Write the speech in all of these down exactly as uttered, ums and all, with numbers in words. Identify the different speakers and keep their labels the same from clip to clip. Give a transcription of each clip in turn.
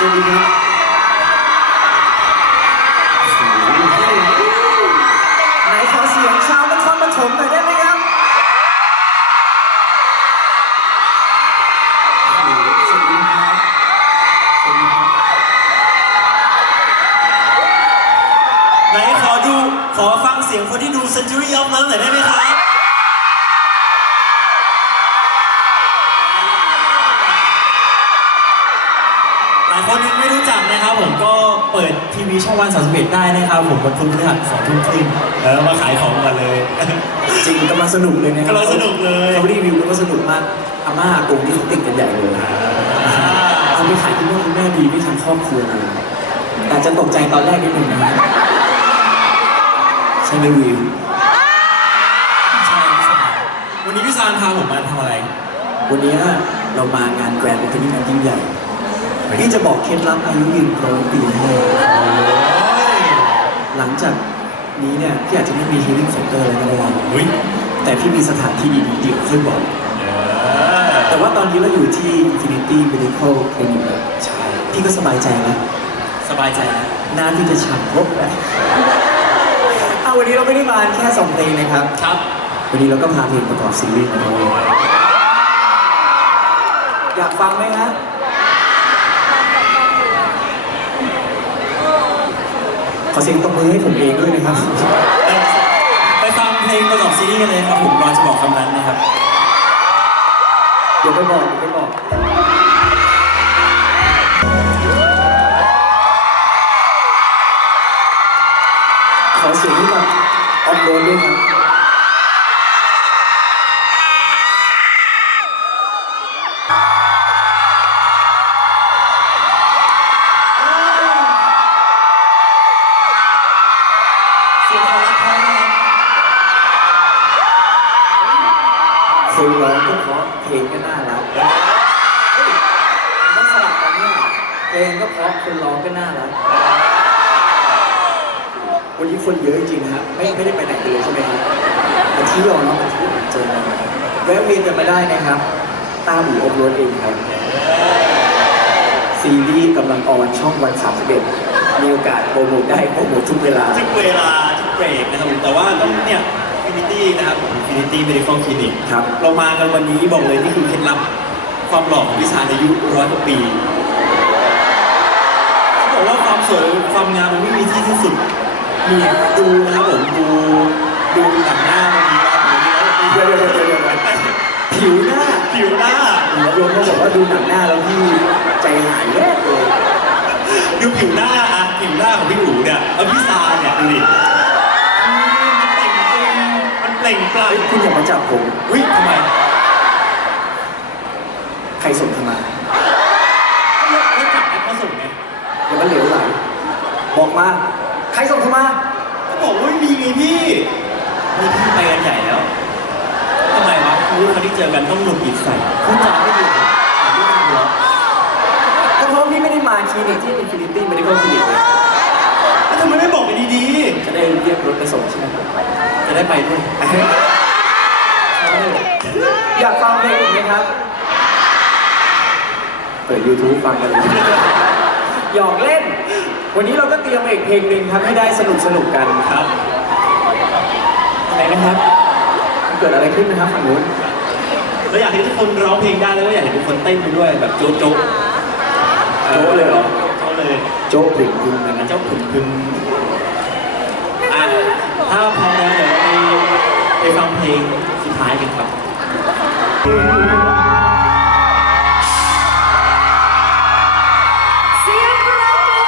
Speaker 1: วัสดีครับไหนขอเสียงชาวนครปฐมหน่อยได้ไหมครับสวัสดีครับสวัสดีครับ
Speaker 2: ไหนขอดูขอฟังเสียงคนที่ดู Century of Love หน่อยได้ไหมครับหลายคนยังไม่รู้จักนะครับผมก็เปิดทีวีช่องวันสามสิบเอ็ดได้นะครับผมวันพุธพฤหัสสองทุ่มครึ่งแล้วมาขายของกันเลย
Speaker 1: จริงกำลังสนุกเลยนะครั
Speaker 2: กำลังสนุกเลย
Speaker 1: เขารีวิวแล้วก็สนุกมากอาม่าอากงที่เขาติดกันใหญ่เลยเอาไปขายที่พ่อคุณแม่ดีที่ทั้งครอบครัวเลยแต่จะตกใจตอนแรกนิดหนึ่งนะใช่ไหมวิว
Speaker 2: ใช่ใช่วันนี้พี่ซานพาผมมาทำอะไร
Speaker 1: วันนี้เรามางานแกรนด์โอเพนนิ่งยิ่งใหญ่พี่จะบอกเคล็ดลับอายุยืนร้อยปีให้หลังจากนี้เนี่ยพี่อาจจะไม่มี healing center อะไรก็ได้แต่พี่มีสถานที่ดีๆเดี๋ยวค่อยบอกแต่ว่าตอนนี้เราอยู่ที่ Infinity Medical Clinic ใช่พี่ก็สบายใจนะ
Speaker 2: สบายใจนะ
Speaker 1: หน้าพี่จะฉ่ำลบเลยเอาวันนี้เราไม่ได้มาแค่สองเพลงนะครับ
Speaker 2: ครับ
Speaker 1: วันนี้เราก็พาเพลงประกอบซีรีส์มาด้วยอยากฟังไหมฮะขอเสียงตบมือให้ผมเองด้วยนะครับ
Speaker 2: ไปฟังเพลงประกอบซีรีส์กันเลยครับผมรอจะบอกคำนั้นนะครับ
Speaker 1: เดี๋ยวไปบอกเดี๋ยวไปบอกขอเสียงให้กับออฟโรดด้วยครับคนร้องก็เพราะเพลงก็น่ารักต้องสลับกันเนี่ยเพลงก็เพราะคนร้องก็น่ารักวันนี้คนเยอะจริงๆครับไม่ไม่ได้ไปไหนเลยใช่ไหมครับมาเที่ยวเนาะมาเที่ยวเจอกันแวะเวียนกันมาได้นะครับตาหูอบรสเองครับซีรีส์กำลังออนช่องวันสามสิบเอ็ดมีโอกาสโปรโมทได้โปรโมททุกเวลา
Speaker 2: ทุกเวลาทุกเบรกนะครับแต่ว่าต้องเนี่ยInfinity นะครับ Infinity Medical Clinic
Speaker 1: ครับ
Speaker 2: เรามากันวันนี้บอกเลยนี่คือเคล็ดลับความหล่อของพี่ซานอายุร้อยกว่าปีเขาบอกว่าความสวยความงามมันไม่มีที่สิ้นสุดมีดูนะครับผมดูดูหนังหน้ามันดีมากเลย
Speaker 1: เดี๋ยวเดี๋ยวเดี๋ยวเดี๋ยวผิวหน้า
Speaker 2: ผิวหน้า
Speaker 1: หรือโยมเขาบอกว่าดูหนังหน้าแล้วพี่ใจหายแย่เลย
Speaker 2: ดูผิวหน้าอะผิวหน้าของพี่อู๋เนี่ยแล้วพี่ซานเนี่ยดูดิเปล่งปลั่ง
Speaker 1: คุณอย่ามาจับผม
Speaker 2: อุ้ยทำไม
Speaker 1: ใครส่งทำไม
Speaker 2: ไม่จับแอปมาส่งไง
Speaker 1: อย่ามาเหลวไหลบอกมาใครส่งทำไม
Speaker 2: ก็บอกว่ามีไงพี่มีพี่ไปกันใหญ่แล้วทำไมวะรู้เขาที่เจอกันต้องหนุกอีกใส่คุณจำไม่ถูกอ่านไม่ถูกหรอ
Speaker 1: ก็เพราะพี่ไม่ได้มาคลินิกที่ Infinity Medical Clinic เลย
Speaker 2: แล้วทำไมไม่บอกไปดี
Speaker 1: ๆจะได้เรียกรถไปส่งใช่ไหม
Speaker 2: จะได้ไปด้วย
Speaker 1: อยากฟังเพลงอีกไหมครับเปิด YouTube ฟังกันเลยหยอกเล่นวันนี้เราก็เตรียมอีกเพลงหนึ่งครับให้ได้สนุกสนุกกัน
Speaker 2: ครับ
Speaker 1: อะไรนะครับเกิดอะไรขึ้นนะครับฝั่งนู้น
Speaker 2: เราอยากให้ทุกคนร้องเพลงได้แล้วก็อยากให้ทุกคนเต้นไปด้วยแบบโจ๊ะโจ๊ะ
Speaker 1: โจ๊ะเลยเหรอ
Speaker 2: โจ๊ะเลย
Speaker 1: โจ๊ะผึ่งพึ่ง
Speaker 2: นะโจ๊ะผึ่งพึ่งอ่ะถ้าพร้อมแล้วเดี๋ยวไปไปฟังเพลงสุดท้ายกันครับ
Speaker 3: เสียงปรบมือ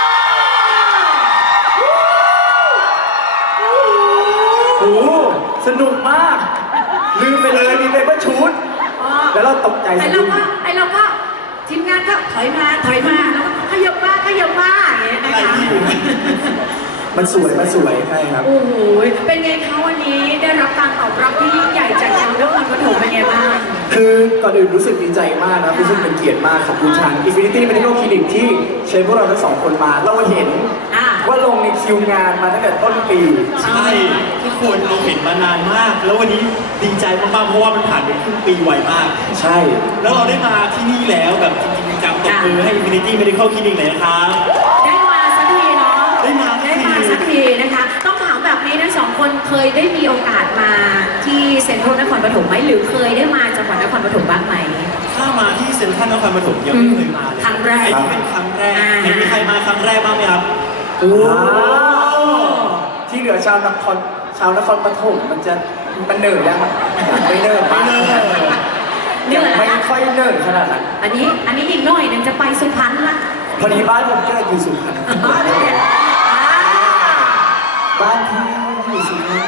Speaker 1: โอ้สนุกมากลืมไปเลยมีเปเปอร์ชูดแล้วเราตกใจ
Speaker 3: ไอเราก็ไอเราก็ทีมงานก็ถอยมาถอยมาแล้วก็ขยับมาขยับมาอย่างเงี้ยนะคะ
Speaker 1: มันสวยมันสวยใช่ครับ
Speaker 3: โอ้โหเป็นไงคะวันนี้ได้รับการตอบรับที่ยิ่งใหญ่จากชาวนครปฐมเป็นไงบ้าง
Speaker 1: คือก่อนอื่นรู้สึกดีใจมากนะรู้สึกเป็นเกียรติมากขอบคุณทาง Infinity Medical Clinic ที่เชิญพวกเราทั้งสองคนมาเราเห็นว่าลงในคิวงานมาตั้งแต่ต้นปี
Speaker 2: ใช่ทุกคนเราเห็นมานานมาก แล้ววันนี้ดีใจมากๆเพราะว่ามันผ่านไปครึ่งปีไวมาก
Speaker 1: ใช่
Speaker 2: แล้วเราได้มาที่นี่แล้วแบบจริงๆจังตบมือให้ Infinity Medical Clinic เลยนะครับ
Speaker 3: ได้มาสักทีเนาะ
Speaker 2: ได้มาสักที
Speaker 3: ได้มาสักทีนะคะ ต้องถามแบบนี้ทั้งสองคนเคยได้มีโอกาสมาที่เซ็นทรัลนครปฐมไหมหรือเคยได้มาจังหวัดนครปฐมบ้างไหม
Speaker 2: ถ้ามาที่เซ็นทรัลนครปฐมยังไม่เคยมาเลย
Speaker 3: ครั้งแรก
Speaker 2: ไอ้นี่เป็นครั้งแรก
Speaker 3: อ่า
Speaker 2: ไหนมีใครมาครั้งแรกบ้างไหมครับ
Speaker 1: โอ้ที่เหลือชาวนครชาวนครปฐมมันจะมันเหนื่อยยังไม่เหนื่อย
Speaker 2: ไม่เนิ่น
Speaker 3: เหนื่
Speaker 1: ยัง
Speaker 3: อยแล้ว
Speaker 1: ไม่
Speaker 3: นะ
Speaker 1: ค่อยเหนื่อยขนาดนั้น
Speaker 3: อันนี้อันนี้อีกหน่อยหนึงจะไปสุพรรณละ
Speaker 1: พอดีบ้านผมเกิดอยู่สุพรรณ
Speaker 3: อ๋อเนี่ยอ่า
Speaker 1: บ้านที่อยู่สุพรรณ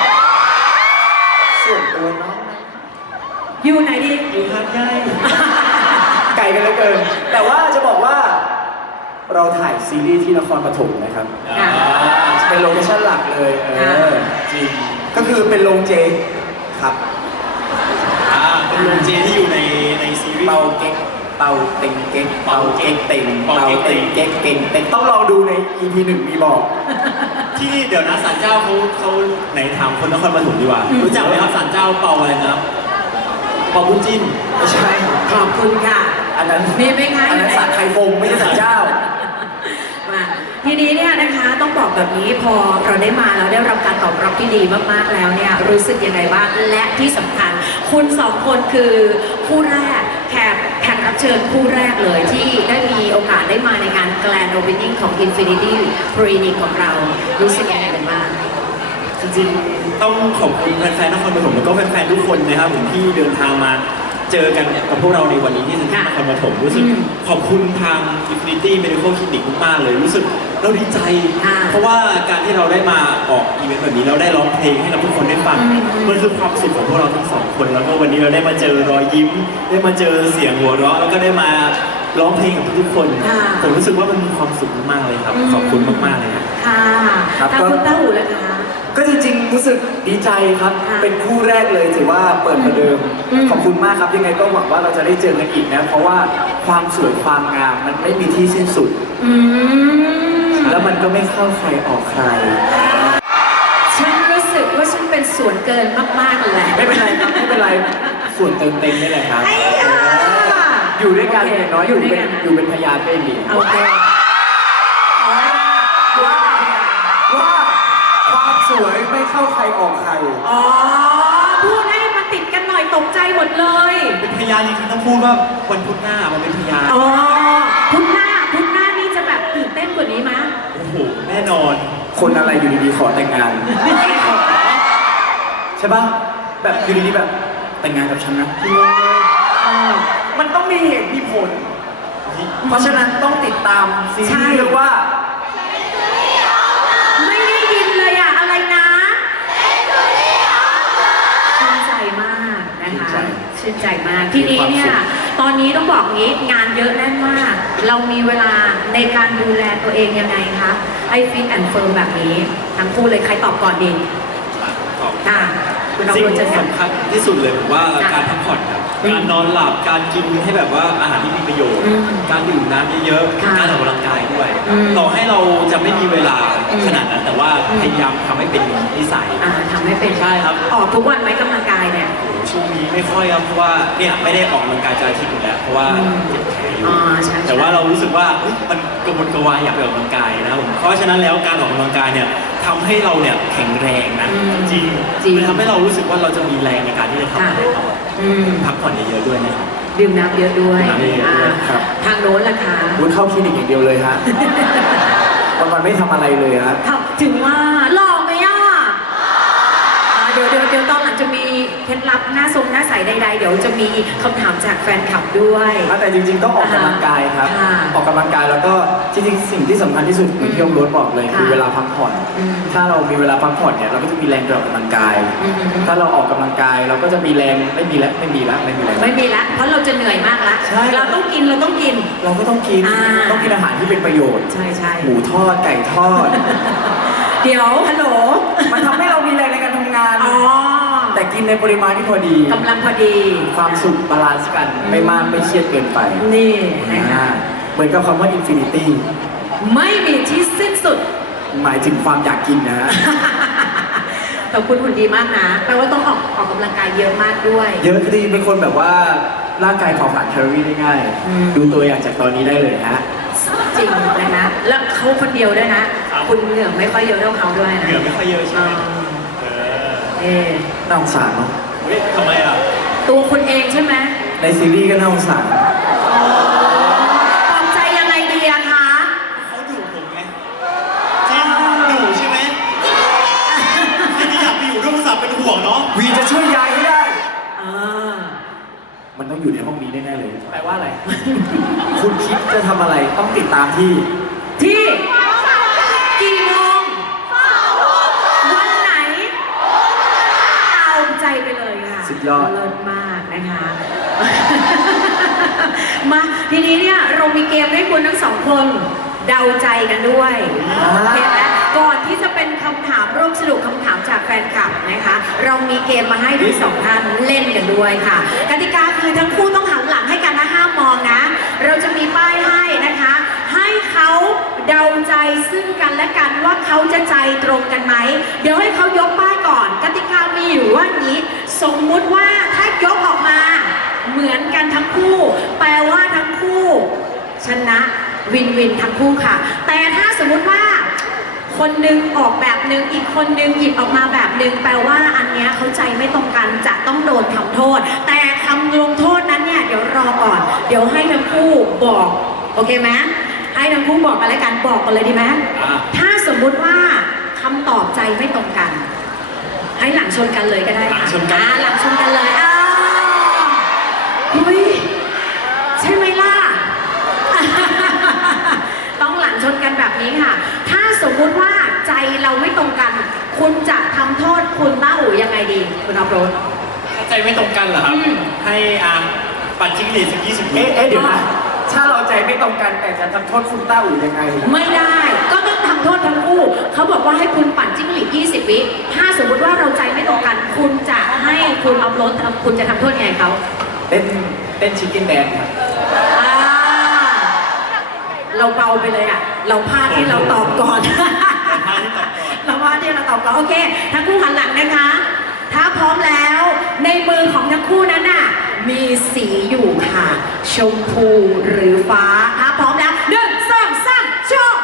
Speaker 1: ส่วนตัวเนาะ
Speaker 3: อยู่ไหนดี
Speaker 2: อยู่หาดใหญ่
Speaker 1: ไกลกันเหลือเกิน แต่ว่าจะบอกว่าเราถ่ายซีรีส์ที่นครปฐมนะครับ
Speaker 3: อ่า
Speaker 1: เป็นโลเคชั่นหลักเลยเออ
Speaker 2: จริง
Speaker 1: ก็คือเป็นโรงเจครับ
Speaker 2: อ่าเป็นโรงเจที่อยู่ในในซีรีส์
Speaker 1: เป่าเก๊กเป่าเต็งเก๊กเป่าเก๊กเต็ง
Speaker 2: เป่า
Speaker 1: เป่า
Speaker 2: เก๊กเต็
Speaker 1: เต็
Speaker 2: ง
Speaker 1: งเก๊กเต็งเต็งต้องลองดูใน อี พี หนึ่งมีบอก
Speaker 2: ที่นี่เดี๋ยวนะศาลเจ้าเขาเขาไหนถามคนนครปฐมดีกว่า รู้จักไหมครับศาลเจ้าเป่าอะไรนะครับเป่าบุญจิ้น
Speaker 1: ไม่ใช่
Speaker 3: ขอบคุณค่ะ
Speaker 1: อันนั้น
Speaker 3: มีไหมคะ
Speaker 1: อันนั้นสัตว์ไทยฟงไม่ใช่สัตว์เจ้า
Speaker 3: มาทีนี้เนี่ยนะคะต้องบอกแบบนี้พอเราได้มาแล้วได้รับการตอบรับที่ดีมากๆแล้วเนี่ยรู้สึกยังไงบ้างและที่สำคัญคุณสองคนคือคู่แรกแขกแขกรับเชิญคู่แรกเลยที่ได้มีโอกาสได้มาในงาน Grand Opening ของ Infinity Clinic ของเรารู้สึกยังไงกันบ้าง
Speaker 2: จริงๆต้องขอบคุณแฟนๆนครปฐมแล้วก็แฟนๆทุกคนนะครับผมที่เดินทางมาเจอกันกับพวกเราในวันนี้ที่เซ็นทรัลนครปฐมรู้สึก
Speaker 3: อืม
Speaker 2: ขอบคุณทาง Infinity Medical Clinic มากๆเลยรู้สึกเราดีใจ
Speaker 3: ค่ะ
Speaker 2: เพราะว่าการที่เราได้มาออกอีเวนต์แบบนี้เราได้ร้องเพลงให้กับทุกคนได้ฟัง
Speaker 3: อืม
Speaker 2: มันคือความสุขของพวกเราทั้งสองคนแล้วก็วันนี้เราได้มาเจอรอยยิ้ม ได้มาเจอเสียงหัวเราะแล้วก็ได้มาร้องเพลงกับทุกๆคน
Speaker 3: ค่ะ
Speaker 2: ผมรู้สึกว่ามันมีความสุขมากๆเลยครับขอบคุณมากๆเลยครับ
Speaker 3: ค่ะ
Speaker 1: ครับ
Speaker 3: ทาง
Speaker 1: ก็
Speaker 3: คุณเต้าหูเลยคะ
Speaker 1: ก็จริงๆรู้สึกดีใจครับ
Speaker 3: ค่ะ
Speaker 1: เป็นคู่แรกเลยถือว่าเปิดประเดิม
Speaker 3: อืม
Speaker 1: ขอบคุณมากครับ ยังไงก็หวังว่าเราจะได้เจอกันอีกนะ เพราะว่าความสวยความงามมันไม่มีที่สิ้นสุด
Speaker 3: อืม
Speaker 1: แล้วมันก็ไม่เข้าใครออกใคร
Speaker 3: ฉันรู้สึกว่าฉันเป็นส่วนเกินมากๆเลย
Speaker 1: ไม่เป็นไรครับ ไม่เป็นไร ส่วนเติมเต็มนี่แหละครับ
Speaker 3: ไอ้ยา
Speaker 1: อยู่ด้วยกันอย่างน้อยอยู่เป็น
Speaker 3: อยู่ด้วยกันนะ
Speaker 1: อยู่เป็นพยานได้ดี
Speaker 3: โอเคเอาละว่า
Speaker 1: ว่าความสวยไม่เข้าใครออกใคร
Speaker 3: อ๋อ พูดให้มันติดกันหน่อยตกใจหมดเลย
Speaker 2: เป็นพยานจริงๆต้องพูดว่าวันพุธหน้ามาเป็นพยาน
Speaker 3: อ๋อ พุธหน้า พุธหน้านี่จะแบบตื่นเต้นกว่านี้มั้ย
Speaker 2: โอ้โหแน่นอน
Speaker 1: คนอะไรอยู่ดีๆขอแต่งงาน ใช่ปะแบบอยู่ดีๆแบบแต่งงานกับฉันนะมันต้องมีเหตุมีผล เพราะฉะนั้นต้องติดตามซี
Speaker 3: ใช่
Speaker 1: รีส์เรียกว่า
Speaker 3: ไม่ได้ยินเลยอะอะไรนะชื่นใจมากนะคะชื่นใจมาก ทีนี้เนี่ย ตอนนี้ต้องบอกงี้งานเยอะแน่นมาก เรามีเวลาในการดูแลตัวเองยังไงคะไอฟิตแอนด์เฟิร์มแบบนี้ทั้งคู่เลยใครตอบก่อนดีค่ะคุณน้อง
Speaker 2: สิ่ง
Speaker 3: โรเจอ
Speaker 2: ที่
Speaker 3: ร์
Speaker 2: สำคัญที่สุดเลยผมว่า
Speaker 3: ค่ะ
Speaker 2: การพักผ่อนครับ
Speaker 3: อืม
Speaker 2: การนอนหลับการกินให้แบบว่าอาหารที่มีประโยชน์
Speaker 3: อืม
Speaker 2: การดื่มน้ำเยอะ
Speaker 3: ค่ะ
Speaker 2: ๆการออกกำลังกายด้วย
Speaker 3: อืม
Speaker 2: ต่อให้เราจะไม่มีเวลา
Speaker 3: อืม
Speaker 2: ขนาดนั้นแต่ว่า
Speaker 3: อืม
Speaker 2: พยายามทำให้เป็นนิสัย
Speaker 3: อ่าทำให้เป็น
Speaker 2: ใช่ครับ
Speaker 3: ออกทุกวันไหมกำลังกายเนี่ย
Speaker 2: ช่วงนี้ไม่ค่อยครับเพราะว่าเนี่ยไม่ได้ออกกำลังกายจะอาทิตย์อยู่แล้วเพราะว่า
Speaker 3: อืม
Speaker 2: เจ็บแขนอยู่
Speaker 3: อ๋อใช่ใช่
Speaker 2: แต่ว่าเรารู้สึกว่าเฮ้ยมันกระวนกระวายอยากไปออกกำลังกายนะครับผมเพราะฉะนั้นแล้วการออกกำลังกายเนี่ยทำให้เราเนี่ยแข็งแรงนะ
Speaker 3: อืม
Speaker 2: จริง
Speaker 3: จริง
Speaker 2: มันทำให้เรารู้สึกว่าเราจะมีแรงในการที่จะทำ
Speaker 3: ค่ะ
Speaker 2: อะไรต่อ
Speaker 3: อืม
Speaker 2: พักผ่อนเยอะๆด้วยนะครับ
Speaker 3: ดื่มน้ำเยอะด้วย
Speaker 2: ดื่มน้ำเยอะๆด้วย
Speaker 3: อ่า
Speaker 1: ครับ
Speaker 3: ทางโน้นล่ะคะ
Speaker 1: วุ้นเข้าคลินิกอย่างเดียวเลยฮะ วันวันๆไม่ทำอะไรเลยฮะ
Speaker 3: ทำถึงว่าหล่อไหมอ่ะอ่าเดี๋ยวเดี๋ยวเดี๋ยวตอนหลังจะมีเคล็ดลับหน้าทรงหน้าใสใดๆ เดี๋ยวจะมีคำถามจากแฟนคลับด้วย
Speaker 1: แต่จริงๆต้องออกกำลังกายครับ
Speaker 3: ค่ะ
Speaker 1: ออกกำลังกายแล้วก็จริงๆสิ่งที่สำคัญที่สุดเหมือนที่ยมรถบอกเลย
Speaker 3: ค่ะ
Speaker 1: คือเวลาพักผ่อน
Speaker 3: อืม
Speaker 1: ถ้าเรามีเวลาพักผ่อนเนี่ยเราก็จะมีแรงไปออกกำลังกาย
Speaker 3: อืม
Speaker 1: ถ้าเราออกกำลังกายเราก็จะมีแรงไม่มีแล้วไม่มีแล้วไม่มีแล้ว
Speaker 3: ไม่มีละเพราะเราจะเหนื่อยมากละ
Speaker 1: ใช่
Speaker 3: เราต้องกินเราต้องกิน
Speaker 1: เราก็ต้องกิน
Speaker 3: อ่า
Speaker 1: ต้องกินอาหารที่เป็นประโยชน์
Speaker 3: ใช่ใช่
Speaker 1: หมูทอดไก่ทอด
Speaker 3: เดี๋ยวฮัลโหล
Speaker 1: มันทำให้เรามีแรงในการทำงาน
Speaker 3: อ๋อ
Speaker 1: แต่กินในปริมาณที่พอดี
Speaker 3: กำลังพอดี
Speaker 1: ความสุขบาลานซ์กัน
Speaker 3: อืม
Speaker 1: ไม่มากไม่เครียดเกินไป
Speaker 3: นี่นะคะ
Speaker 1: อ่าเหมือนกับคำว่าอินฟินิตี้
Speaker 3: ไม่มีที่สิ้นสุด
Speaker 1: หมายถึงความอยากกินนะฮะ
Speaker 3: แต่คุณหุ่นดีมากนะแปลว่าต้องออกออกกำลังกายเยอะมากด้วย
Speaker 1: เยอะดีเป็นคนแบบว่าร่างกายเผาผลาญแคลอรี่ได้ง่าย
Speaker 3: อืม
Speaker 1: ดูตัวอย่างจากตอนนี้ได้เลยฮะ
Speaker 3: จริงนะคะแล้วเขาคนเดียวด้วยนะ คุณเหงื่อไม่ค่อยเยอะเท่าเขาด้วยนะ
Speaker 2: เหงื่อไม่ค่อยเยอะใช่ไหมเออ
Speaker 3: เออ
Speaker 1: น่าสงสารเนาะ
Speaker 2: เฮ้ยทำไมอ่ะ
Speaker 3: ตัวคุณเองใช่ไหม
Speaker 1: ในซีรีส์ก็น่าสงสาร
Speaker 3: ปลอบใจยังไงดีอะคะ
Speaker 2: เขาดุผมไงจริงดุใช่ไหมใครจะอยากไปอยู่ด้วยภาษาเป็นห่วงเนาะ
Speaker 1: วีจะช่วยยายให้ได้
Speaker 3: อ่า
Speaker 1: มันต้องอยู่ในห้องนี้แน่ๆเลย แปลว่าอะไร คุณคิดจะทำอะไรต้องติดตามที่
Speaker 3: ที่กี่โมงวันไหนเอาใจไปเลยค่ะ
Speaker 1: สุดยอด
Speaker 3: เลิศมากนะคะ มาทีนี้เนี่ยเรามีเกมให้คุณทั้งสองคนเดาใจกันด้วยโอเคไหมก่อนที่จะเป็นคำถามร่วมสนุกคำถามจากแฟนคลับนะคะ เรามีเกมมาให้ทั้งสองท่านเล่นกันด้วยค่ะ กติกาคือทั้งคู่ต้องหันหลังให้กันนะห้ามมองนะ เราจะมีป้ายให้นะคะ ให้เขาเดาใจซึ่งกันและกันว่าเขาจะใจตรงกันไหม เดี๋ยวให้เขายกป้ายก่อน กติกามีอยู่ว่านี้ สมมุติว่าถ้ายกออกมา เหมือนกันทั้งคู่ แปลว่าทั้งคู่ ชนะวินวินทั้งคู่ค่ะ แต่ถ้าสมมุติว่า คนหนึ่งออกแบบหนึ่งอีกคนหนึ่งหยิบออกมาแบบหนึ่งแปลว่าอันเนี้ยเขาใจไม่ตรงกันจะต้องโดนทำโทษ แต่คำลงโทษนั้นเนี่ยเดี๋ยวรอก่อน เดี๋ยวให้ทั้งคู่บอกโอเคไหมให้ทั้งคู่บอกกันแล้วกันบอกกันเลยดีไหม
Speaker 2: อ่า
Speaker 3: ถ้าสมมุติว่าคำตอบใจไม่ตรงกัน ให้หลังชนกันเลยก็ได้ค่ะ
Speaker 2: หลังชนกัน
Speaker 3: อ่าหลังชนกันเลยอ้าวอุ้ยใช่ไหมล่ะ ต้องหลังชนกันแบบนี้ค่ะ ถ้าสมมุติว่าใจเราไม่ตรงกัน คุณจะทำโทษคุณต้าอู๋ยังไงดี คุณอัพโรด
Speaker 2: ถ้าใจไม่ตรงกันเหรอครับ
Speaker 3: อืม
Speaker 2: ให้อาปั่นจิ้งหรีดสักยี่สิบวิ
Speaker 1: เอ๊ะเอ๊ะเดี๋ยวนะถ้าเราใจไม่ตรงกันแต่จะทำโทษคุณต้าอู่ยังไง
Speaker 3: ไม่ได้ ก็ต้องทำโทษทั้งคู่ เขาบอกว่าให้คุณปั่นจิ้งหรีดยี่สิบวิ ถ้าสมมุติว่าเราใจไม่ตรงกัน คุณจะให้คุณอัพโรดทำคุณจะทำโทษยังไงเขา
Speaker 1: เต้นเต้นชิคเก้นแดนครับ
Speaker 3: อ่าเราเบาไปเลยอ่ะ เราพลาดที่เราตอบก่อน เราพลาดที่เราตอบก่อน โอเค ทั้งคู่หันหลังนะคะ ถ้าพร้อมแล้ว ในมือของทั้งคู่นั้นน่ะ มีสีอยู่ค่ะ ชมพูหรือฟ้า ถ้าพร้อมแล้วหนึ่งสองสามโชว์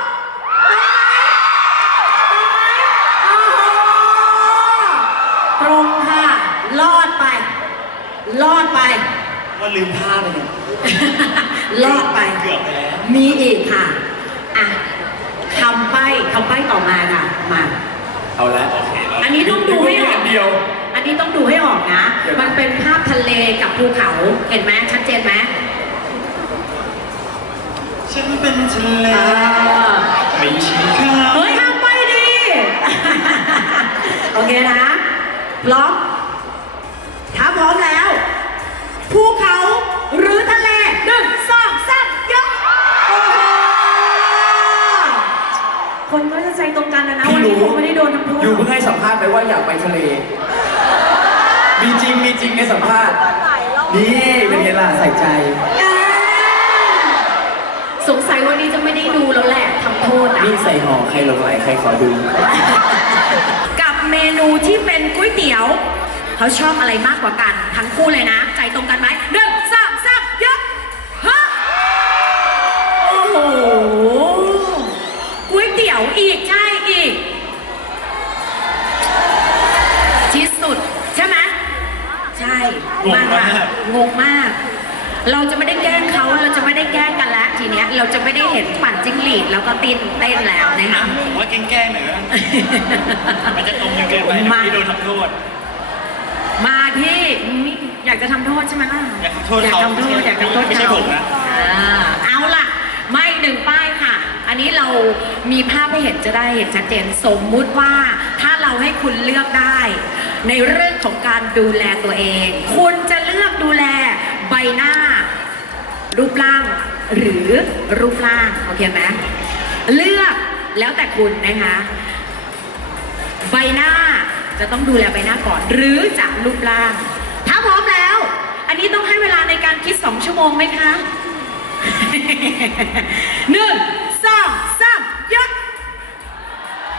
Speaker 3: ตรงค่ะ รอดไป รอดไป
Speaker 2: ว่าลืมท่าไปเนี่ย
Speaker 3: รอดไป
Speaker 2: เกือบไปแล้ว
Speaker 3: มีอีกค่ะ อ่ะคำใบ้คำใบ้ต่อมาค่ะ มา
Speaker 1: เอาละ
Speaker 2: โอเคแล้ว
Speaker 3: อันนี้ต้องดูให้ออก
Speaker 1: เดียว
Speaker 3: อันนี้ต้องดูให้ออกนะ
Speaker 1: เดี๋ยวนะ
Speaker 3: มันเป็นภาพทะเลกับภูเขา เห็นไหมชัดเจนไหม
Speaker 2: ฉันเป็นทะเล
Speaker 3: อ่า
Speaker 2: ไม่ใช่ข้า
Speaker 3: เฮ้ยห้ามไปดิ โอเคนะพร้อมถ้าพร้อมแล้ว ภูเขาหรือทะเลหนึ่งสองสามยกโอ้โหคนก็จะใจตรงกันนะนะวันนี้ผมไม่ได้โดนทำโทษ
Speaker 1: อยู่เพิ่งให้สัมภาษณ์ไปว่าอยากไปทะเล มีจริงมีจริงในสัมภาษณ์ นี่เป็นไงล่ะใส่ใจ
Speaker 3: อ่าสงสัยวันนี้จะไม่ได้ดูแล้วแหละทำโทษอ่ะ
Speaker 1: นี่ใส่ห่อใครหลงไหลใครขอดู
Speaker 3: กับเมนูที่เป็นก๋วยเตี๋ยว เขาชอบอะไรมากกว่ากัน ทั้งคู่เลยนะ ใจตรงกันไหมหนึ่งสองสามยกฮะโอ้โหก๋วยเตี๋ยวอีกใช่อีก ที่สุดใช่ไหมใช่มากค่ะงงมาก เราจะไม่ได้แกล้งเขาเราจะไม่ได้แกล้งกันแล้วทีเนี้ยเราจะไม่ได้เห็นปั่นจิ้งหรีดแล้วก็ตินเต้นแล้วนะคะ
Speaker 2: ผมว่าแกล้งๆหน่อยนะมันจะตรงกันเกินไปเดี๋ยวพี่โดนทำโทษ
Speaker 3: มาที่อืมอยากจะทำโทษใช่ไหมล่ะ
Speaker 2: อยากทำโทษ
Speaker 3: อยาก
Speaker 2: เขา
Speaker 3: ทำโทษอยากทำโทษ
Speaker 2: ไม่ใช่
Speaker 3: เขา
Speaker 2: ผมนะ
Speaker 3: อ่าเอาล่ะไม่หนึ่งป้ายค่ะ อันนี้เรามีภาพให้เห็นจะได้เห็นชัดเจนสมมุติว่าถ้าเราให้คุณเลือกได้ ในเรื่องของการดูแลตัวเอง คุณจะเลือกดูแลใบหน้า รูปร่างหรือรูปร่างโอเคไหมเลือกแล้วแต่คุณนะคะ ใบหน้าจะต้องดูแลใบหน้าก่อน หรือจะรูปร่าง ถ้าพร้อมแล้ว อันนี้ต้องให้เวลาในการคิดสองชั่วโมงไหมคะ หนึ่งสองสามยก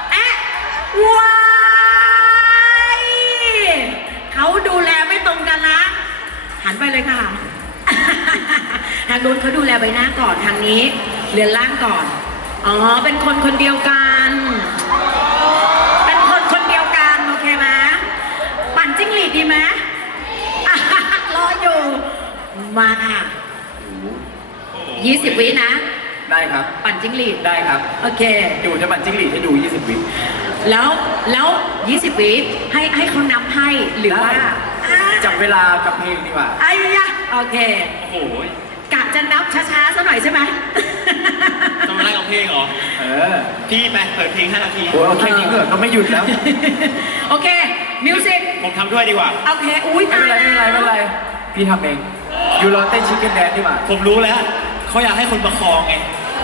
Speaker 3: นี้เรือนล่างก่อน อ๋อ เป็นคนคนเดียวกัน เป็นคนคนเดียวกันโอเคไหมปั่นจิ้งหรีดดีไหมอ่ะรออยู่ มาค่ะยี่สิบวินะ
Speaker 1: ได้ครับ
Speaker 3: ปั่นจิ้งหรีด
Speaker 1: ได้ครับ
Speaker 3: โอเค
Speaker 1: อยู่จะบันจิ้งหรีดให้ดู ยี่สิบ วิ
Speaker 3: แล้วแล้วยี่สิบวิให้ให้เขานับให้หรือว่า
Speaker 1: ได้
Speaker 3: อ่า
Speaker 1: จับเวลากับเพลงดีกว่า
Speaker 3: ไอ้ยะโอเค
Speaker 2: โอ้โห
Speaker 3: กะจะนับช้าๆซะหน่อยใช่ไหม
Speaker 2: ต้องมาไล่กับเพลงเหรอ
Speaker 1: เออ
Speaker 2: พี่ไปเปิดเพลงห้านาที
Speaker 1: โอ้เอาแค่นี้เหงื่อก็ไม่หยุดแล้ว
Speaker 3: โอเค มิวสิก
Speaker 2: ผมทำด้วยดีกว่า
Speaker 3: โอเค อุ้ย
Speaker 1: ไม่
Speaker 3: ตาย
Speaker 1: เป็นไรไม่เป็นไรไม่เป็นไร พี่ทำเอง อยู่รอเต้นชิคเก้นแดนดีกว่า
Speaker 2: ผมรู้แล้ว เขาอยากให้คนประคองไง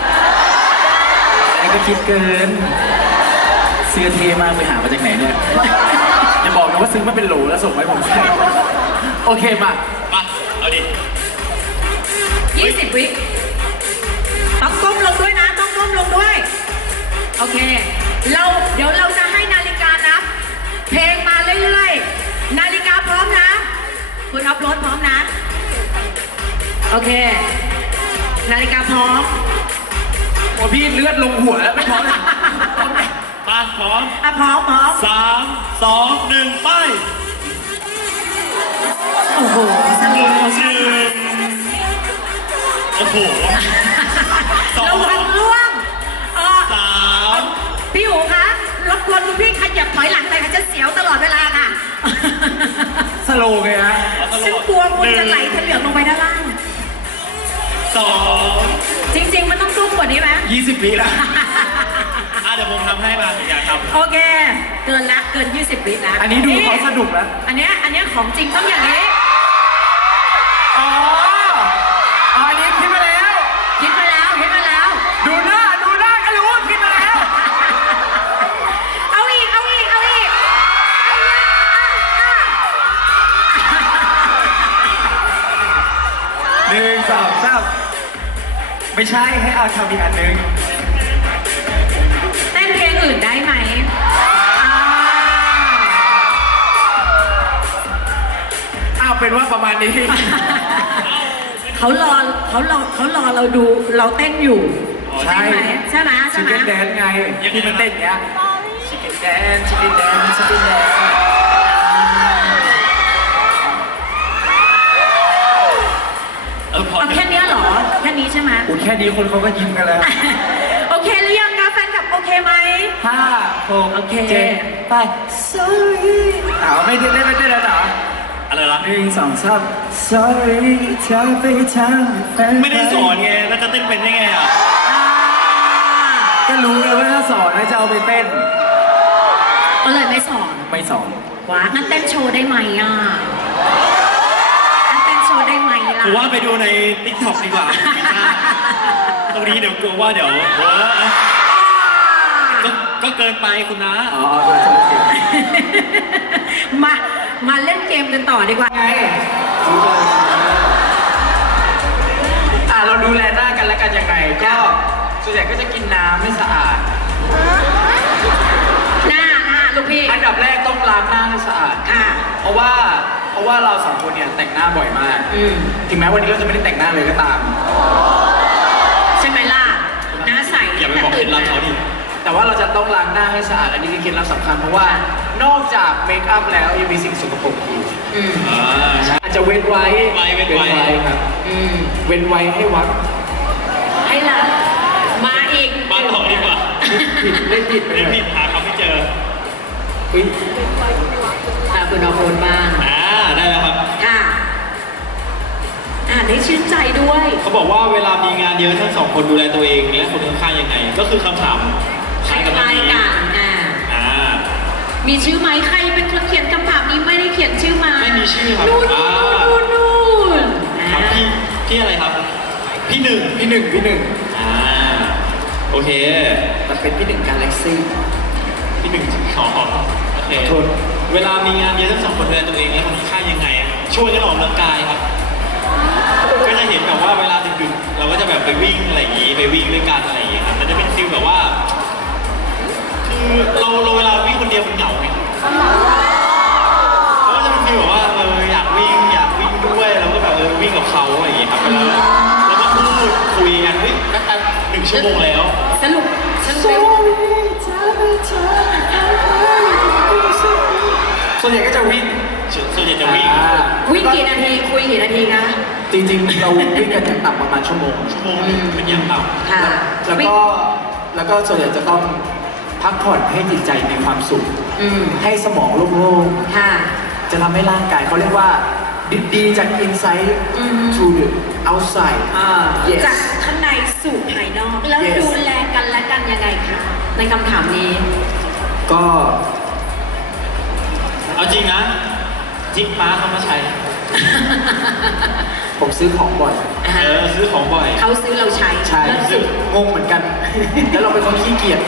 Speaker 1: ไอ้ก็คิดเกิน เสื้อเท่มากไปหามาจากไหนเนี่ยอย่าบอกนะว่าซื้อมาเป็นโหลแล้วส่งมาให้ผมใส่โอเคมา
Speaker 2: มา เอาดิ
Speaker 3: ยี่สิบวิต้องก้มลงด้วยนะ ต้องก้มลงด้วย โอเค เราเดี๋ยวเราจะให้นาฬิกานับ เพลงมาเรื่อยๆ นาฬิกาพร้อมนะ คุณอัพโหลดพร้อมนะ โอเค นาฬิกาพร้อม
Speaker 1: โอ้พี่เลือดลงหัวแล้วไม่พร้อมเลย
Speaker 2: มาพร้อม
Speaker 3: อ่ะพร้อมพร้อม
Speaker 2: สามสองหนึ่งไป
Speaker 3: โอ้โหสลิง
Speaker 2: หนึ่งโอ้โหสอง
Speaker 3: ระวังล่วงเออ
Speaker 2: สาม
Speaker 3: พี่หูคะรบกวนคุณพี่ขยับถอยหลังเลยค่ะจะเสียวตลอดเวลาค่ะ
Speaker 1: สโลว์ไงฮะ
Speaker 3: ซึ่งกลัวคุณจะไหลทะเหลือกลงไปด้านล่าง
Speaker 2: สอง
Speaker 3: จริงๆ มันต้องตุ้มกว่านี้ไหม
Speaker 1: ยี่สิบ วิแล้ว
Speaker 2: อ่ะเดี๋ยวผมทำให้มาอยากทำ
Speaker 3: โอเค เกินละเกิน ยี่สิบ วิแล้ว
Speaker 1: อันนี้ดูเขาสนุกแล้ว
Speaker 3: อันเนี้ยอันเนี้ยของจริงต้องอย่างนี้
Speaker 1: อ๋ออ๋ออันนี้คิดมาแล้ว
Speaker 3: คิดมาแล้วคิดมาแล้ว
Speaker 1: ดูหน้าดูหน้าก็รู้ว่าคิดมาแล้ว
Speaker 3: เอาอีก เอาอีก เอาอีกเอาอีกอ่ะอ่ะ
Speaker 1: หนึ่งสองสามไม่ใช่ให้อาทำอีกอันหนึ่ง
Speaker 3: เต้นเพลงอื่นได้ไหมอ่า
Speaker 1: อ้าวเป็นว่าประมาณนี้
Speaker 3: เขารอเขารอเขารอเราดูเราเต้นอยู่
Speaker 1: ใช่
Speaker 3: ใช่ไหมใช่ไหมใช่
Speaker 1: ชิค
Speaker 3: ไหม
Speaker 1: เก้นแดนไงที่มันเต้นอย่างเงี้ยชิคเก้นแดนชิคเก้นแดนชิคเก้นแดน
Speaker 2: เออพอ
Speaker 3: เอาแค่เนี้ยเหรอ แค่นี้ใช่ไหม
Speaker 1: อุ้ยแค่นี้คนเขาก็ยิ้มกันแล้ว
Speaker 3: โอเคหรือยังคะแฟนคลับโอเคไหม
Speaker 1: ห้าหก
Speaker 3: โอเค
Speaker 1: เจ็ดไป sorry อ้าวไม่ได้ไม่ได้แล้วเหรอ
Speaker 2: อะไรล่ะ
Speaker 1: หนึ่งสองสาม sorry เธอไปทางแฟน
Speaker 2: ไม่ได้สอนไง แล้วจะเต้นเป็นได้ไงอ่ะ
Speaker 3: อ่า
Speaker 1: ก็รู้เลยว่าถ้าสอนนะจะเอาไปเต้น
Speaker 3: ก็เลยไม่สอน
Speaker 1: ไม่สอน
Speaker 3: ว้างั้นเต้นโชว์ได้ไหมอ่ะงั้นเต้นโชว์ได้ไหมล่ะ
Speaker 2: ผมว่าไปดูใน ติ๊กต็อก ดีกว่า ตรงนี้เดี๋ยวกลัวว่าเดี๋ยวเออก็ก็เกินไปคุณนะ
Speaker 1: อ๋อเออโอเค
Speaker 3: มา มาเล่นเกมกันต่อดีกว่า
Speaker 1: ไงอ่ะเราดูแลหน้ากันแล้วกันยังไง ก็ส่วนใหญ่ก็จะกินน้ำให้สะอาด
Speaker 3: หน้าหน้าลูกพี่
Speaker 1: อันดับแรกต้องล้างหน้าให้สะอาด
Speaker 3: อ่ะ
Speaker 1: เพราะว่าเพราะว่าเราสองคนเนี่ยแต่งหน้าบ่อยมาก
Speaker 3: อืม
Speaker 1: ถึงแม้วันนี้เราจะไม่ได้แต่งหน้าเลยก็ตาม
Speaker 3: ใช่ไหมล่ะ หน้าใส
Speaker 2: อย่าไปบอกเคล็ดลับเขาดิ
Speaker 1: แต่ว่าเราจะต้องล้างหน้าให้สะอาด อันนี้คือเคล็ดลับสำคัญเพราะว่านอกจากเมคอัพแล้วยังมีสิ่งสกปรกอีก
Speaker 3: อืม
Speaker 2: อ่าใช่
Speaker 1: อาจจะเว้นไว้
Speaker 2: ไว้เว้นไว้
Speaker 1: ครับ
Speaker 3: อืม
Speaker 1: เว้นไว้ให้วัด
Speaker 3: ให้ละมาอีก
Speaker 2: บ้านต่อดีกว่า
Speaker 1: ผิดเล่นผิดไป
Speaker 2: เล่น
Speaker 1: เล
Speaker 2: ผิ
Speaker 1: ย
Speaker 2: ดหาคำไม่เจอ
Speaker 1: อุ๊ย
Speaker 3: อ่ะคุณเอาโอนบ้าง
Speaker 2: อ่า ได้แล้วครับ
Speaker 3: ค่ะอ่านให้ชื่นใจด้วย
Speaker 2: เขาบอกว่าเวลามีงานเยอะทั้งสองคนดูแลตัวเองและคนข้างๆยังไง ก็คือคำถามคล้ายกับ
Speaker 3: ค
Speaker 2: เมื่อ
Speaker 3: ล้าย
Speaker 2: กี้
Speaker 3: กันอ่า
Speaker 2: อ่า
Speaker 3: มีชื่อไหมใครเป็นคนเขียนคำถามนี้ไม่ได้เขียนชื่อมา
Speaker 2: ไม่มีชื่อครับ
Speaker 3: นู่น
Speaker 2: อ่า
Speaker 3: นู่นนู่น
Speaker 2: ครับพี่พี่อะไรครับ พี่หนึ่ง
Speaker 1: พี่หนึ่งพี่หนึ่ง
Speaker 2: อ่า โอเค
Speaker 1: มันเป็นพี่หนึ่งกาแล็กซี่
Speaker 2: พี่หนึ่งขอโอเค
Speaker 1: โทษ
Speaker 2: เวลามีงานเยอะทั้งสองคนดูแลตัวเองและคนข้างๆยังไงอะช่วยกันออกกำลังกายครับ ก็จะเห็นแบบว่าเวลาดึกๆเราก็จะแบบไปวิ่งอะไรอย่างงี้ไปวิ่งด้วยกันอะไรอย่างงี้ครับมันจะเป็นฟิลแบบว่า คือเราเราเวลาวิ่งคนเดียวมันเหงาไงเราก็จะเป็นฟิลแบบว่าเอออยากวิ่งอยากวิ่งด้วยเราก็แบบเออวิ่งกับเขาอะไรอย่างงี้ครับแล้วแล้วก็พูดคุยกันเฮ้ยนึ่งชั่วโมงแล้ว
Speaker 3: สรุปสรุปแล้ว
Speaker 1: ส่วนใหญ่ก็จะวิ่ง
Speaker 2: ส่วนใหญ่จะวิ่ง
Speaker 1: อ่า
Speaker 3: วิ่งกี่นาทีคุยกี่นาทีคะ
Speaker 1: จริงๆ เราวิ่งกันอย่างต่ำประมาณชั่วโมง
Speaker 2: ชั่วโมงหนึงเป็นอยังต่ำ
Speaker 3: ค่ะ
Speaker 1: แล้ว
Speaker 3: วิ่ง
Speaker 1: ก็แล้วก็ส่วนใหญ่จะต้องพักผ่อนให้จิตใจมีความสุข
Speaker 3: อืม
Speaker 1: ให้สมองโล่ง
Speaker 3: ค่ะ
Speaker 1: ๆ จะทำให้ร่างกายเขาเรียกว่าดีดีจาก inside
Speaker 3: อืม
Speaker 1: to the outside
Speaker 3: อ่า
Speaker 1: yes
Speaker 3: จากข้างในสู่ภายนอก แล้ว
Speaker 1: Yes
Speaker 3: ดูแลกันและกันยังไงคะในคำถามนี้
Speaker 1: ก็
Speaker 2: เอาจริงนะจิ๊กม้าเขามาใช้
Speaker 1: ผมซื้อของบ่อย
Speaker 2: เออซื้อของบ่อย
Speaker 3: เขาซื้อเราใช้
Speaker 1: ใช่
Speaker 3: เลิศสุด
Speaker 1: งงเหมือนกัน แล้วเราเป็นคนขี้เกียจ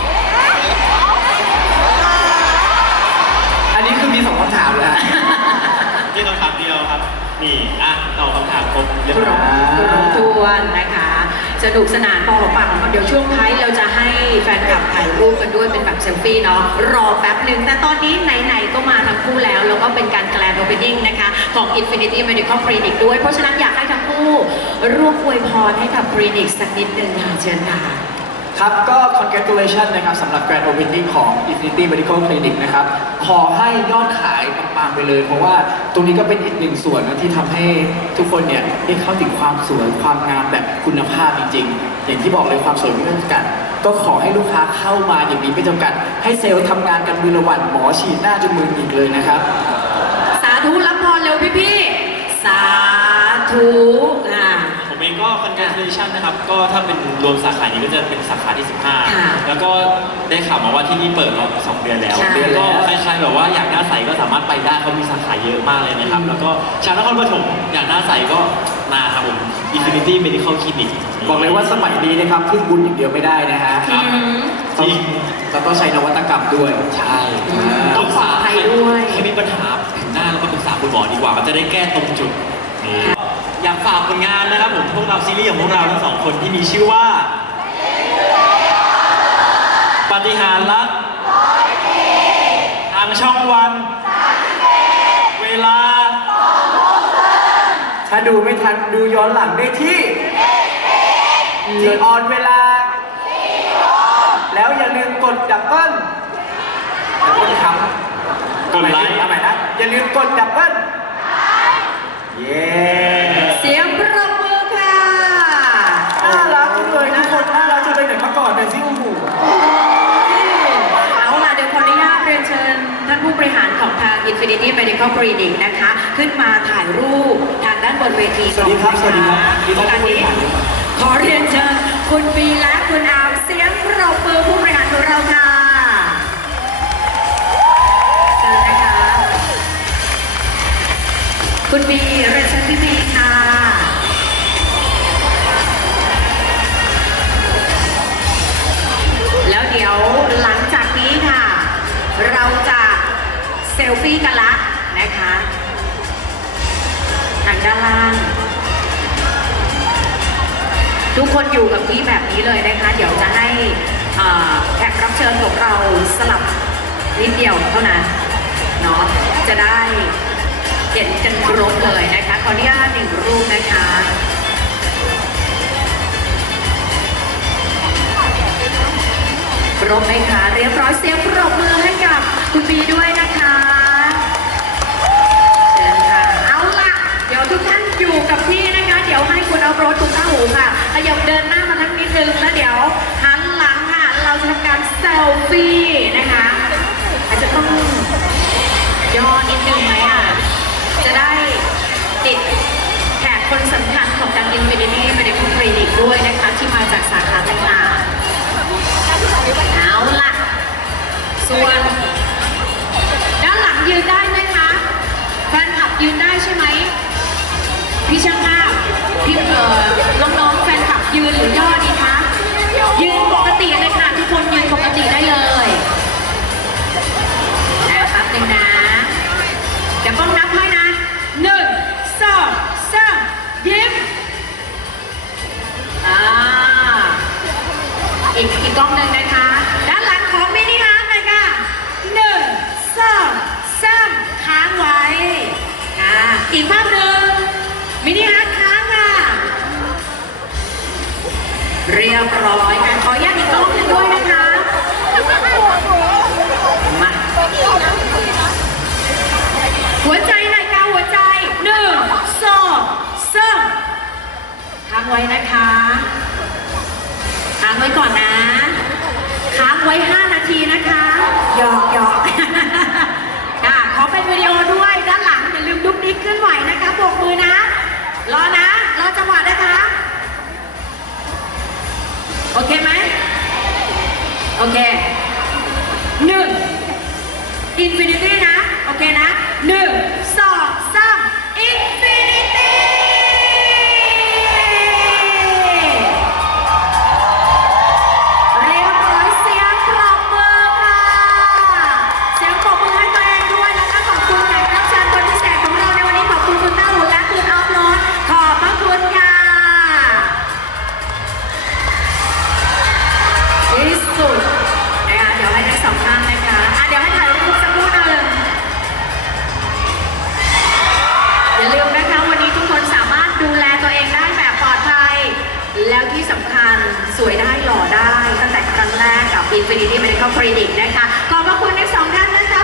Speaker 1: อันนี้คือมีสองคำถามแล้ว
Speaker 2: ที่คำถามเดียวครับ นี่ อ่ะตอบคำถามครบเรียบ
Speaker 3: คร
Speaker 2: ร้อบ ย
Speaker 3: ครบถ้วนนะคะสนุกสนานพอของปากของคำเดี๋ยวช่วงท้ายเราจะให้แฟนคลับถ่ายรูปกันด้วยเป็นแบบเซลฟี่เนาะรอแป๊บหนึ่งแต่ตอนนี้ไหนๆก็มาทั้งคู่แล้ว แล้วก็เป็นการแกลนโอเปนิ่งนะคะของ Infinity Medical Clinic ด้วย เพราะฉะนั้นอยากให้ทั้งคู่ร่วมอวยพรให้กับคลินิกสักนิดหนึ่งค่ะเชิญค่ะ
Speaker 1: ครับก็ congratulation นะครับสำหรับ grand opening ของ Infinity Medical Clinic นะครับ ขอให้ยอดขายปังๆไปเลย เพราะว่าตรงนี้ก็เป็นอีกหนึ่งส่วนนะที่ทำให้ทุกคนเนี่ยได้เข้าถึงความสวยความงามแบบคุณภาพจริงๆ อย่างที่บอกเลยความสวยไม่จำกัด ก็ขอให้ลูกค้าเข้ามาอย่างนี้ไม่จำกัด ให้เซลล์ทำงานกันมือละวันหมอฉีดหน้าจนมือหงิกเลยนะครับ
Speaker 3: สาธุรับพรเร็วพี่ๆสาธุอ่า
Speaker 2: ผมเองก็ congratulation นะครับ ก็ถ้าเป็นรวมสาขานี้ก็จะเป็นสาขาที่ สิบห้า
Speaker 3: ค่ะ
Speaker 2: แล้วก็ได้ข่าวมาว่าที่นี่เปิดมาสองเดือนแล้ว
Speaker 3: ใช่
Speaker 2: เดือนก็ใครๆแบบว่าอยากหน้าใสก็สามารถไปได้เขามีสาขาเยอะมากเลยนะครับ แล้วก็ชาวนครปฐมอยากหน้าใสก็มาครับผม Infinity Medical Clinic
Speaker 1: บอกเลยว่าสมัยนี้นะครับพึ่งบุญอย่างเดียวไม่ได้นะฮะ
Speaker 2: ครับ
Speaker 3: อืม
Speaker 1: ต้องเราต้องใช้นวัตกรรมด้วย
Speaker 2: ใช่
Speaker 3: ต้องปลอดภัยด้วย
Speaker 2: ใครมีปัญหาผิวหน้าแล้วก็ปรึกษาคุณหมอดีกว่าก็จะได้แก้ตรงจุดนี่อยากฝากผลงานนะครับผมพวกเราซีรีส์ของพวกเราทั้งสองคนที่มีชื่อว่าปาฏิหาริย์รักทางช่องวัน เวลา
Speaker 1: ถ้าดูไม่ทันดูย้อนหลังได้ที่ที่ออนเวลา แล้วอย่าลืมกดดับเบิ้ลดับเบิ้ลครับ
Speaker 2: กดไลค์
Speaker 1: เอาใหม่นะ อย่าลืมกดดับเบิ้ลเย้
Speaker 3: เสียงปรบมือค่ะ
Speaker 1: น่ารักจังเลยทุกคนน่ารักจังเลยไหนมาก่อนหน่อยสิโอ้โห
Speaker 3: เอาล่ะเดี๋ยวขออนุญาตเรียนเชิญท่านผู้บริหารของทาง Infinity Medical Clinic นะคะ ขึ้นมาถ่ายรูปทางด้านบนเวที
Speaker 1: สวัสดีครับ สวัสดีครับ
Speaker 3: มีท่านผู้บริหารขอเรียนเชิญคุณบีและคุณอามเสียงปรบมือผู้บริหารของเราค่ะเชิญนะคะ คุณบีเรียนเชิญพี่บีค่ะ แล้วเดี๋ยวหลังจากนี้ค่ะ เราจะเซลฟี่กันละนะคะ ทางด้านล่าง ทุกคนอยู่กับที่แบบนี้เลยนะคะ เดี๋ยวจะให้อ่าแขกรับเชิญของเราสลับนิดเดียวเท่านั้นเนาะจะได้เห็นกันครบเลยนะคะขออนุญาตหนึ่งรูปนะคะ ครบไหมคะเรียบร้อยเสียงปรบมือให้กับคุณบีด้วยนะคะเชิญค่ะเอาล่ะ เดี๋ยวทุกท่านอยู่กับที่นะคะ เดี๋ยวให้คุณเอารถคุณข้าหูค่ะขยับเดินหน้ามาทั้งนิดนึงแล้วเดี๋ยวหันหลังค่ะ เราจะทำการเซลฟี่นะคะอาจจะต้องย่อนิดนึงไหมอ่ะจะได้ติดแขกคนสำคัญของทาง Infinity Medical Clinic ด้วยนะคะที่มาจากสาขาต่างๆ เอาล่ะ ส่วนด้านหลังยืนได้ไหมคะแฟนคลับยืนได้ใช่ไหมพี่ช่างภาพพี่เอ่อน้องๆแฟนคลับยืนหรือย่อดีคะยืนปกติเลยค่ะทุกคนยืนปกติได้เลยนะครับหนึ่งนะเดี๋ยวต้องนับให้นะหนึ่งสองสามยิ้มอ่า อีกอีกกล้องหนึ่งนะคะ ด้านหลังของมินิฮาร์ทหน่อยค่ะหนึ่งสองสามค้างไว้อ่าอีกภาพหนึ่งมินิฮาร์ทค้างค่ะเรียบร้อยค่ะขออนุญาตอีกรอบหนึงด้วยนะคะมาหัวใจหน่อยค่ะหัวใจหนึ่งสองสามค้างไว้นะคะค้างไว้ก่อนนะค้างไว้ห้านาทีนะคะหยอกหยอก ค่ะขอเป็นวิดีโอด้วยด้านหลังอย่าลืมดุ๊กดิ๊กเคลื่อนไหวนะคะโบกมือนะรอนะรอจังหวะนะคะโอเคไหมโอเคหนึ่งอินฟินิตี้นะโอเคนะหนึ่งสองสามอินฟินิตี้เรียบร้อยเสียงปรบมือค่ะเสียงปรบมือให้ตัวเองด้วยแล้วก็ขอบคุณแขกรับเชิญคนพิเศษของเราในวันนี้ขอบคุณคุณต้าหูและคุณออฟโรดขอบพระคุณค่ะที่สุดนะคะเดี๋ยวให้ทั้งสองท่านนะคะอ่ะเดี๋ยวให้ถ่ายรูปสักครู่หนึ่งอย่าลืมนะคะวันนี้ทุกคนสามารถดูแลตัวเองได้แบบปลอดภัยแล้วที่สำคัญสวยได้หล่อได้ตั้งแต่ครั้งแรกกับ Infinity Medical Clinic นะคะขอบพระคุณทั้งสองท่านนะคะ